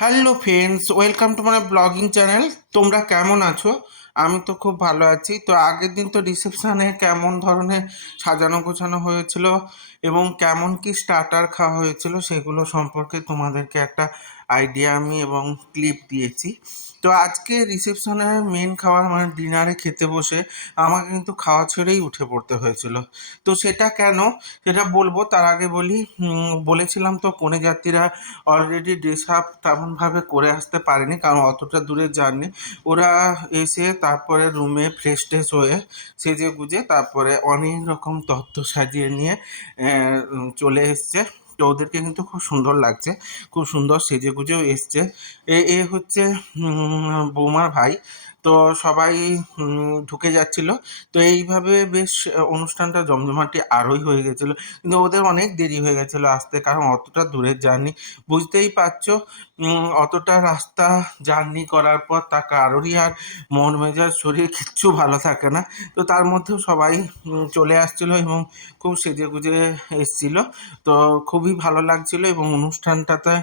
Hello friends, welcome to my blogging channel. তোমরা কেমন আছো? আমি তো খুব ভালো আছি। তো আগের দিন তো রিসেপশানে কেমন ধরনের সাজানো গোছানো হয়েছিল এবং কেমন কি স্টার্টার খাওয়া হয়েছিল সেগুলো সম্পর্কে তোমাদেরকে একটা আইডিয়া আমি এবং ক্লিপ দিয়েছি। তো আজকে রিসেপশনে মেন খাবার মানে ডিনারে খেতে বসে আমাকে কিন্তু খাওয়া ছেড়েই উঠে পড়তে হয়েছিল। তো সেটা কেন সেটা বলবো, তার আগে বলি বলেছিলাম তো কনে যাত্রীরা অলরেডি ড্রেস আপ তেমনভাবে করে আসতে পারেনি, কারণ অতটা দূরের জার্নি। ওরা এসে তারপরে রুমে ফ্রেশ ট্রেশ হয়ে সেজে গুজে তারপরে অনেক রকম তত্ত্ব সাজিয়ে নিয়ে চলে এসছে। তো ওদেরকে কিন্তু খুব সুন্দর লাগছে, খুব সুন্দর সেজে গুজেও এসছে। এ হচ্ছে বৌমার ভাই। তো সবাই ঢুকে যাচ্ছিল। তো এইভাবে বেশ অনুষ্ঠানটা জমজমাটি আরোই হয়ে গেছিলো, কিন্তু ওদের অনেক দেরি হয়ে গেছিলো আসতে, কারণ অতটা দূরের জার্নি। বুঝতেই পারছো, অতটা রাস্তা জার্নি করার পর তা কারোরই আর মন মেজাজ শরীর কিচ্ছু ভালো থাকে না। তো তার মধ্যেও সবাই চলে আসছিলো এবং খুব সেজেগুজে এসছিলো। তো খুবই ভালো লাগছিলো এবং অনুষ্ঠানটাতে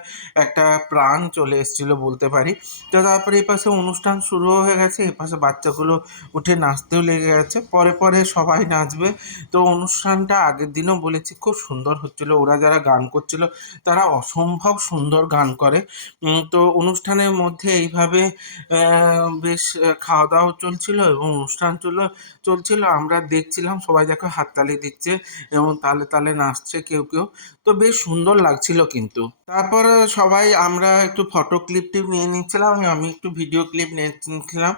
একটা প্রাণ চলে এসেছিলো বলতে পারি। তো তারপরে এপাশে অনুষ্ঠান শুরু হয়ে গেছে, এপাশে বাচ্চাগুলো উঠে নাচতেও লেগে গেছে, পরে পরে সবাই নাচবে। তো অনুষ্ঠানটা আগের দিনও বলেছি খুব সুন্দর হচ্ছিলো। ওরা যারা গান করছিল তারা অসম্ভব সুন্দর গান করে। তো অনুষ্ঠানের মধ্যে এইভাবে বেশ খাওয়া দাওয়াও চলছিল এবং অনুষ্ঠান চলছিল। আমরা দেখছিলাম, সবাই দেখো হাততালি দিচ্ছে এবং তালে তালে নাচছে কেউ কেউ। তো বেশ সুন্দর লাগছিল কিন্তু। তারপর সবাই আমরা একটু ফটো ক্লিপ টিপ নিয়ে নিচ্ছিলাম, আমি একটু ভিডিও ক্লিপ নিচ্ছিলাম।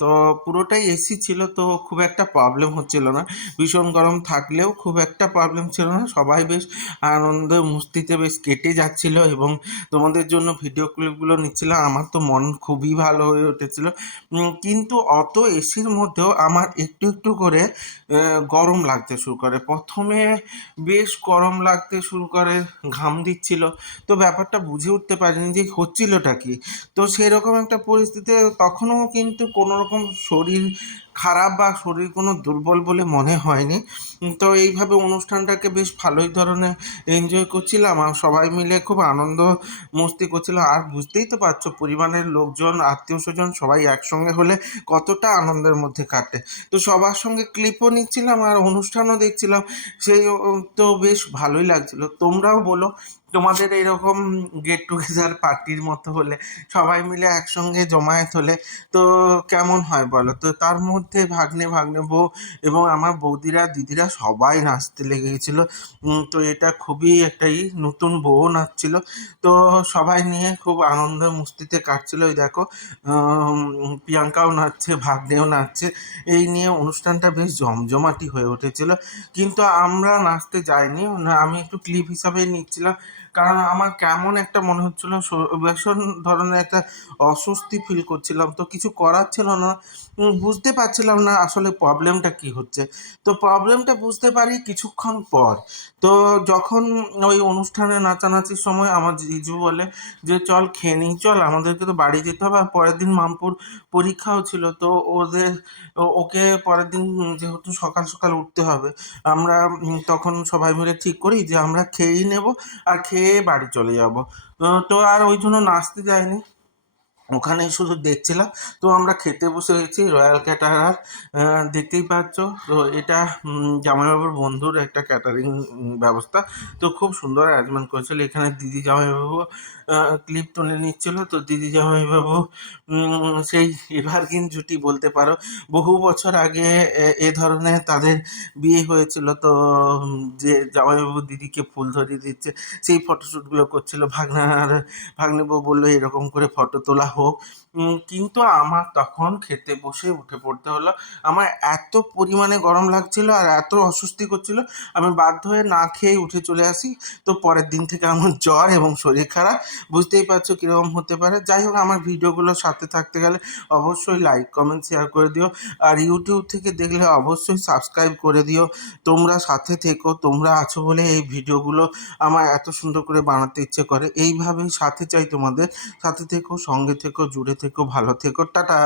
তো পুরোটাই এসি ছিল, তো খুব একটা প্রবলেম হচ্ছিল না। ভীষণ গরম থাকলেও খুব একটা প্রবলেম ছিল না। সবাই বেশ আনন্দে মস্তিতে বেশ কেটে যাচ্ছিল এবং তোমাদের জন্য ভিডিও ক্লিপগুলো নিচ্ছিলাম। আমার তো মন খুবই ভালো হয়ে উঠেছিল। কিন্তু অত এসির মধ্যেও আমার একটু একটু করে গরম লাগতে শুরু করে। প্রথমে বেশ গরম লাগতে শুরু করে, ঘাম দিচ্ছিল। তো ব্যাপারটা বুঝে উঠতে পারিনি যে হচ্ছিলোটা কি। তো সেরকম একটা পরিস্থিতিতে তখনও কিন্তু কোনো রকম শরীর খারাপ বা শরীর কোনো দুর্বল বলে মনে হয়নি। তো এইভাবে অনুষ্ঠানটাকে বেশ ভালোই ধরনের এনজয় করছিলাম, আর সবাই মিলে খুব আনন্দ মস্তি করছিলাম। আর বুঝতেই তো পারছো, পরিবারের লোকজন আত্মীয় স্বজন সবাই একসঙ্গে হলে কতটা আনন্দের মধ্যে কাটে। তো সবার সঙ্গে ক্লিপও নিচ্ছিলাম আর অনুষ্ঠানও দেখছিলাম। সেই তো বেশ ভালোই লাগছিল। তোমরাও বলো, তোমাদের এরকম গেট টুগেদার পার্টির মতো হলে, সবাই মিলে একসঙ্গে জমায়েত হলে তো কেমন হয় বলো? তো তার মধ্যে ভাগ্নে ভাগ্নে বউ এবং আমার বৌদিরা দিদিরা সবাই নাচতে লেগে গেছিলো। তো এটা খুবই একটাই নতুন বউও নাচছিল। তো সবাই নিয়ে খুব আনন্দ মস্তিতে কাটছিল। ওই দেখো প্রিয়াঙ্কাও নাচছে, ভাগ্নেও নাচছে। এই নিয়ে অনুষ্ঠানটা বেশ জমজমাটি হয়ে উঠেছিল। কিন্তু আমরা নাচতে যাইনি, আমি একটু ক্লিপ হিসাবে নিচ্ছিলাম, কারণ আমার কেমন একটা মনে হচ্ছিল, ভীষণ ধরনের একটা অস্বস্তি ফিল করছিলাম। তো কিছু করার ছিল না, বুঝতে পারছিলাম না আসলে প্রবলেমটা কি হচ্ছে। তো প্রবলেমটা বুঝতে পারি কিছুক্ষণ পর। তো যখন ওই অনুষ্ঠানে নাচানাচির সময় আমার জিজু বলে যে চল খেয়ে নিই, চল আমাদেরকে তো বাড়ি যেতে হবে, আর পরের দিন মামপুর পরীক্ষাও ছিল। তো ওকে পরের দিন যেহেতু সকাল সকাল উঠতে হবে, আমরা তখন সবাই মিলে ঠিক করি যে আমরা খেয়েই নেব আর খেয়ে বাড়ি চলে যাব। তো আর ওই জন্য নাচতে যাইনি, ওখানেই শুধু দেখছিলাম। তো আমরা খেতে বসে গেছি রয়্যাল ক্যাটারার, দেখতেই পাচ্ছ। তো এটা জামাইবাবুর বন্ধুর একটা ক্যাটারিং ব্যবস্থা। তো খুব সুন্দর অ্যারেঞ্জমেন্ট করেছিল। এখানে দিদি জামাইবাবু ক্লিপ তুলে নিচ্ছিল। তো দিদি জামাইবাবু সেই এভারগ্রিন জুটি বলতে পারো। বহু বছর আগে এ ধরনের তাদের বিয়ে হয়েছিল। তো যে জামাইবাবু দিদিকে ফুল ধরিয়ে দিচ্ছে, সেই ফটোশ্যুটগুলো করছিল। ভাগ্নেবউ বললো এরকম করে ফটো তোলা হোক। কিন্তু আমার তখন খেতে বসে উঠে পড়তে হলো। আমার এত পরিমাণে গরম লাগছিল আর এত অস্বস্তি করছিল, আমি বাধ্য হয়ে না খেয়েই উঠে চলে আসি। তো পরের দিন থেকে আমার জ্বর এবং শরীর খারাপ। বুঝতেই পারছো কীরকম হতে পারে। যাই হোক, আমার ভিডিওগুলোর সাথে থাকতে গেলে অবশ্যই লাইক কমেন্ট শেয়ার করে দিও, আর ইউটিউব থেকে দেখলে অবশ্যই সাবস্ক্রাইব করে দিও। তোমরা সাথে থেকো, তোমরা আছো বলে এই ভিডিওগুলো আমার এত সুন্দর করে বানাতে ইচ্ছে করে। এইভাবেই সাথে চাই তোমাদের। সাথে থেকো, সঙ্গে থেকো, জুড়ে থেকো, ভালো থেকো, টাটা।